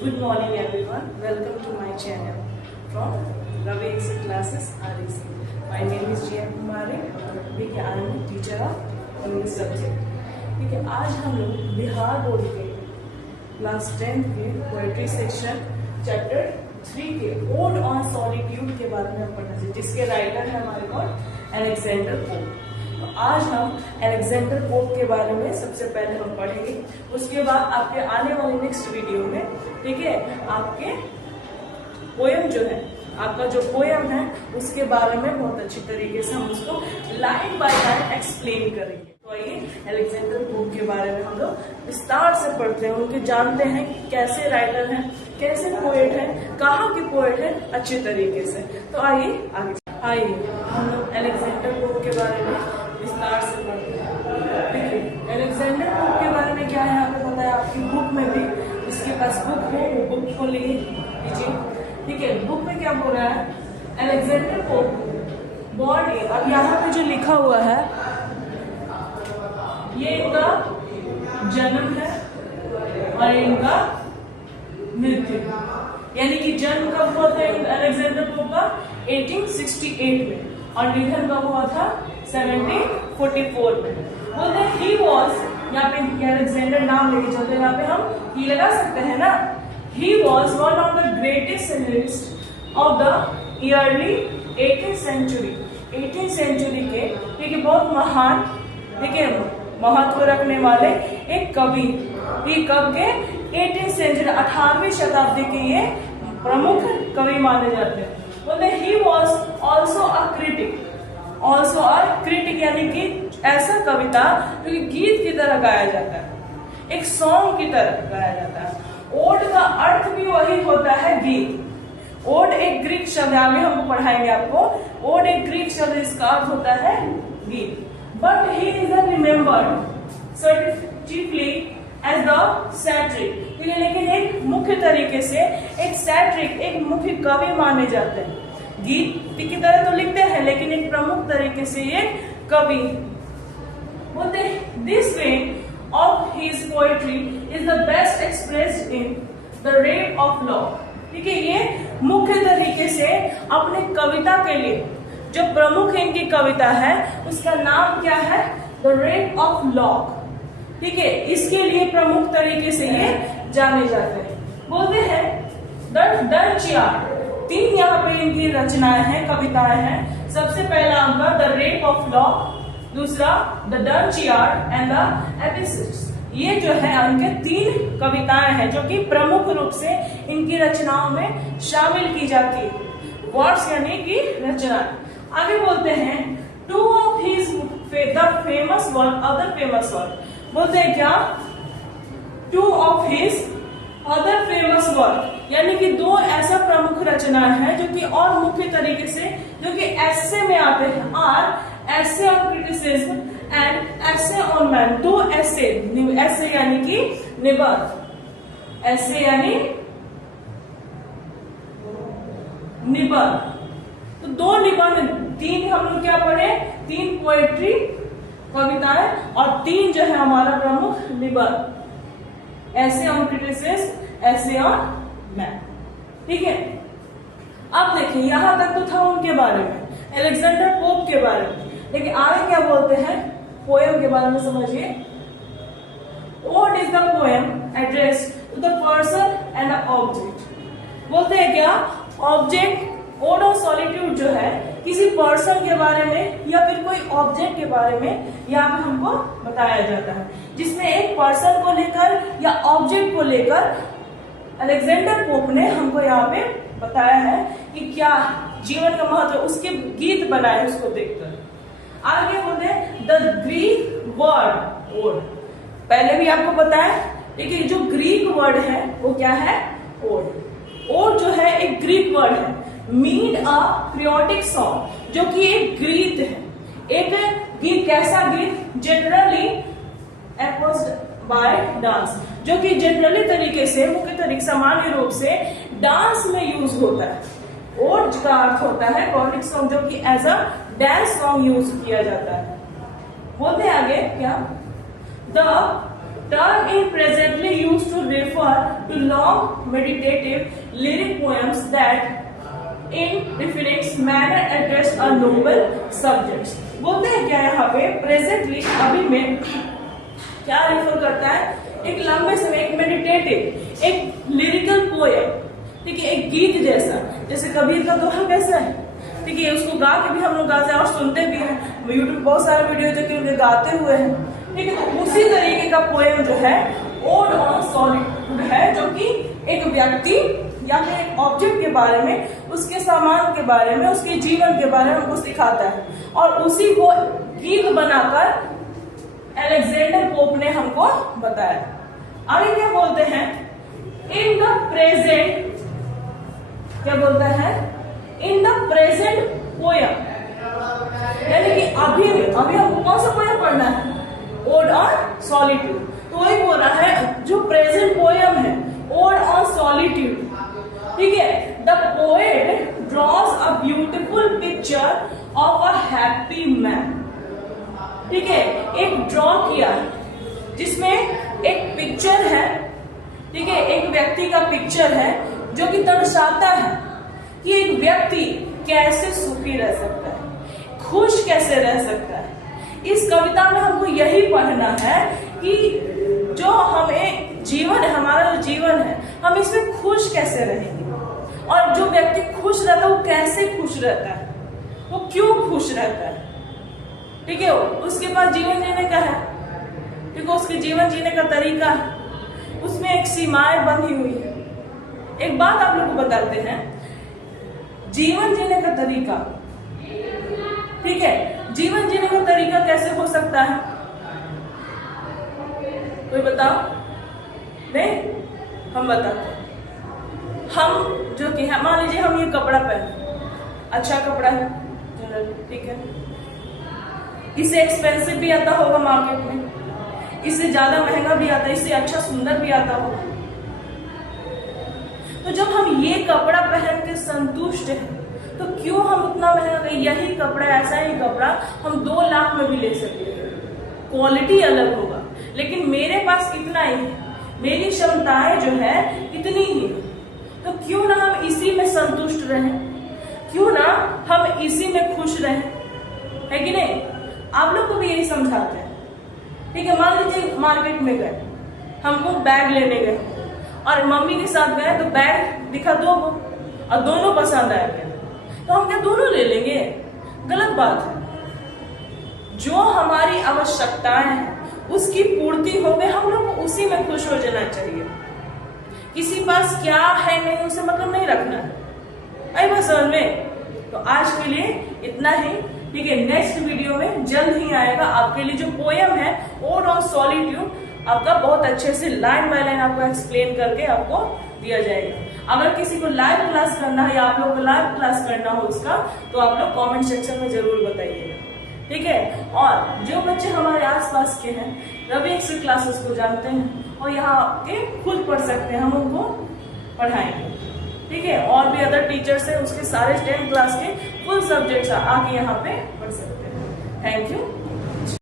Good morning everyone. Welcome to my channel from Ravi Excel Classes REC. My name is G.M. Kumari. देखिए I am teacher of English subject. ठीक है, आज हम लोग Bihar board के class 10 के poetry section chapter 3 के odd on solitude के बारे में पढ़ना चाहिए, जिसके राइटर है हमारे पास अलेक्जेंडर पोप। तो आज हम अलेक्जेंडर पोप के बारे में सबसे पहले हम पढ़ेंगे। उसके बाद आपके आने वाले नेक्स्ट वीडियो में, ठीक है, आपके पोएम जो है, आपका जो पोएम है उसके बारे में बहुत अच्छी तरीके से हम उसको लाइन बाय लाइन एक्सप्लेन करेंगे। तो आइए अलेक्जेंडर पोप के बारे में हम लोग विस्तार से पढ़ते हैं, उनके जानते हैं कि कैसे राइटर हैं, कैसे पोएट हैं, कहाँ के पोएट हैं अच्छे तरीके से। तो आइए आइए हम लोग अलेक्जेंडर पोप के बारे में विस्तार से पढ़ते हैं। देखिए अलेक्जेंडर पोप के बारे में क्या है यहाँ पे बताया, आपकी बुक में भी, इसके पास बुक हो वो बुक को लीजिए। ठीक है, बुक में क्या बोल रहा है, अलेक्जेंडर पोप बॉर्न इन, अब यहाँ पे जो लिखा हुआ है ये इनका जन्म है और इनका मृत्यु, यानी कि जन्म कब हुआ था अलेक्जेंडर पोप का 1868 में और निधन कब हुआ था 1744 में। बोलते हैं ही वॉज, यहाँ पे अलेक्जेंडर नाम लेके चलते हैं, यहाँ पे हम ही लगा सकते हैं ना। He was one of the greatest centurist of the early 18th century, 18th century के, ठीक है, बहुत महान, ठीक है, महत्व रखने वाले एक कवि। ये कब के 18th century 18वीं शताब्दी के ये प्रमुख कवि माने जाते हैं। बोलते he was also a critic, also a critic, यानी कि ऐसा कविता जो कि गीत की तरह गाया जाता है, एक सॉन्ग की तरह गाया जाता है। ओड का अर्थ भी वही होता है गीत। ओड एक ग्रीक शब्द, आगे हम पढ़ाएंगे आपको। ओड एक ग्रीक शब्द, इसका अर्थ होता है गीत। But he is remembered chiefly as the satiric, लेकिन एक मुख्य तरीके से एक सैट्रिक, एक मुख्य कवि माने जाते हैं। गीत की तरह तो लिखते हैं लेकिन एक प्रमुख तरीके से एक कवि। बोलते हैं this way of his poetry is the best expressed in the rape of law. ठीक है, ये मुख्य तरीके से अपने कविता के लिए जो प्रमुख इनकी कविता है उसका नाम क्या है, द रेट ऑफ लॉ। ठीक है, इसके लिए प्रमुख तरीके से ये जाने जाते हैं। बोलते हैं द डच यार्ड, 3 यहाँ पे इनकी रचनाएं हैं, कविताएं हैं। सबसे पहला आपका द रेट ऑफ लॉ, दूसरा the Dunciad and the epistles. ये जो है उनके 3 कविताएं हैं जो कि प्रमुख रूप से इनकी रचनाओं में शामिल की जाती है। वर्ड्स यानी कि रचना। आगे बोलते हैं two of his the famous work, other famous work. बोलते हैं क्या, two of his other famous work, यानी कि 2 ऐसा प्रमुख रचनाएं हैं जो कि और मुख्य तरीके से जो कि एसे में आते हैं, are essay on criticism and essay on man. 2 essay, essay यानी कि निबंध, एसे यानी निबंध। तो 2 निबंध, 3 हम लोग क्या पढ़े, 3 पोएट्री कविताएं और 3 जो है हमारा प्रमुख निबंध, ऐसे ऑन क्रिटिसिज्म, ऐसे ऑन मैन। ठीक है, अब देखिए यहां तक तो था उनके बारे में, अलेक्जेंडर पोप के बारे में, लेकिन आगे क्या बोलते हैं पोएम के बारे में समझिए। Ode is the poem addressed to the person and the object. बोलते हैं क्या, ऑब्जेक्ट, ओड ऑन सॉलिट्यूड जो है किसी पर्सन के बारे में या फिर कोई ऑब्जेक्ट के बारे में यहाँ पे हमको बताया जाता है, जिसमें एक पर्सन को लेकर या ऑब्जेक्ट को लेकर अलेक्जेंडर पोप ने हमको यहाँ पे बताया है कि क्या जीवन का महत्व, उसके गीत बनाए उसको देखकर। आगे बोलते हैं द ग्रीक वर्ड ओड, पहले भी आपको बताया, लेकिन जो ग्रीक वर्ड है वो क्या है, ओड। ओड जो है एक ग्रीक वर्ड है, मीन अ पीरियोडिक सॉन्ग, जो कि एक गीत है। एक गीत, कैसा गीत, जनरली एपोज्ड बाय डांस, जो कि जनरली तरीके से, मुख्य तरीके सामान्य रूप से डांस में यूज होता है। ओड का अर्थ होता है पीरियोडिक सॉन्ग, जो कि as a dance song use किया जाता है। बोलते हैं आगे क्या, the Term in presently used to refer to long meditative lyric poems that in definite manner address a noble subjects. बोलते हैं क्या यहाँ पे प्रेजेंटली अभी में क्या रेफर करता है, एक लंबे समय, एक मेडिटेटिव, एक लिरिकल पोएम, ठीक है, एक गीत जैसा, जैसे कबीर का दोहा कैसा है, ठीक है, उसको गा के भी हम लोग गाते हैं और सुनते भी हैं, यूट्यूब बहुत सारे वीडियो जो कि उन्हें गाते हुए हैं, ठीक है। तो उसी तरीके का पोएम जो है ओड ऑन सॉलिट्यूड है, जो कि एक व्यक्ति या फिर एक ऑब्जेक्ट के बारे में, उसके सामान के बारे में, उसके जीवन के बारे में हमको सिखाता है, और उसी को गीत बनाकर अलेक्जेंडर पोप ने हमको बताया। आगे क्या बोलते हैं, इन द प्रेजेंट, क्या बोलता है, इन द प्रेजेंट पोयम, यानी कि अभी हमको कौन सा पोयम पढ़ना है, ओड ऑन सॉलिट्यूड। तो वही बोल रहा है जो प्रेजेंट पोयम है ओड ऑन सॉलिट्यूड, ठीक है, the poet draws a beautiful picture of a happy man, ठीक है, एक ड्रॉ किया जिसमें एक पिक्चर है, ठीक है, एक व्यक्ति का पिक्चर है जो कि दर्शाता है कि एक व्यक्ति कैसे सुखी रह सकता है, खुश कैसे रह सकता है। इस कविता में हमको यही पढ़ना है कि जो हमें जीवन है, हमारा जो जीवन है, हम इसमें खुश कैसे रहेंगे, और जो व्यक्ति खुश रहता है वो कैसे खुश रहता है, वो क्यों खुश रहता है, ठीक है, उसके पास जीवन जीने का है, ठीक है, उसके जीवन जीने का तरीका है, उसमें एक सीमाएं बंधी हुई है। एक बात आप लोग को बताते हैं, जीवन जीने का तरीका, ठीक है, जीवन जीने का तरीका कैसे हो सकता है, कोई बताओ, नहीं, हम बताते हैं। हम जो कि है, मान लीजिए हम ये कपड़ा पहने, अच्छा कपड़ा है, ठीक है, इससे एक्सपेंसिव भी आता होगा मार्केट में, इससे ज्यादा महंगा भी आता है, इससे अच्छा सुंदर भी आता होगा। तो जब हम ये कपड़ा पहन के संतुष्ट हैं, तो क्यों हम उतना महंगा, यही कपड़ा, ऐसा ही कपड़ा हम 2 लाख में भी ले सकते हैं, क्वालिटी अलग होगा, लेकिन मेरे पास इतना ही है, मेरी क्षमताएं जो है इतनी ही, तो क्यों ना हम इसी में संतुष्ट रहें, क्यों ना हम इसी में खुश रहें, है कि नहीं। आप लोग को भी यही समझाते हैं, ठीक है। मान लीजिए मार्केट में गए, हमको बैग लेने गए और मम्मी के साथ गए, तो बैग दिखा 2 और दोनों पसंद आए गए, तो हम क्या दोनों ले लेंगे, गलत बात है। जो हमारी आवश्यकताएं हैं उसकी पूर्ति हो गई, हम लोग को उसी में खुश हो जाना चाहिए। किसी पास क्या है नहीं उसे मतलब नहीं रखना है, आई बात समझ में। तो आज के लिए इतना ही, ठीक है। नेक्स्ट वीडियो में जल्द ही आएगा आपके लिए जो पोयम है ओड ऑन सॉलिट्यूड, आपका बहुत अच्छे से लाइन बाय लाइन आपको एक्सप्लेन करके आपको दिया जाएगा। अगर किसी को लाइव क्लास करना है या आप लोग को लाइव क्लास करना हो उसका, तो आप लोग कमेंट सेक्शन में जरूर बताइएगा, ठीक है। और जो बच्चे हमारे आसपास के हैं, रवि एक्सेल क्लासेस को जानते हैं और यहाँ के खुद पढ़ सकते हैं, हम उनको पढ़ाएंगे, ठीक है। और भी अदर टीचर्स हैं, उसके सारे 10th क्लास के फुल सब्जेक्ट्स आके यहाँ पे पढ़ सकते हैं। Thank you.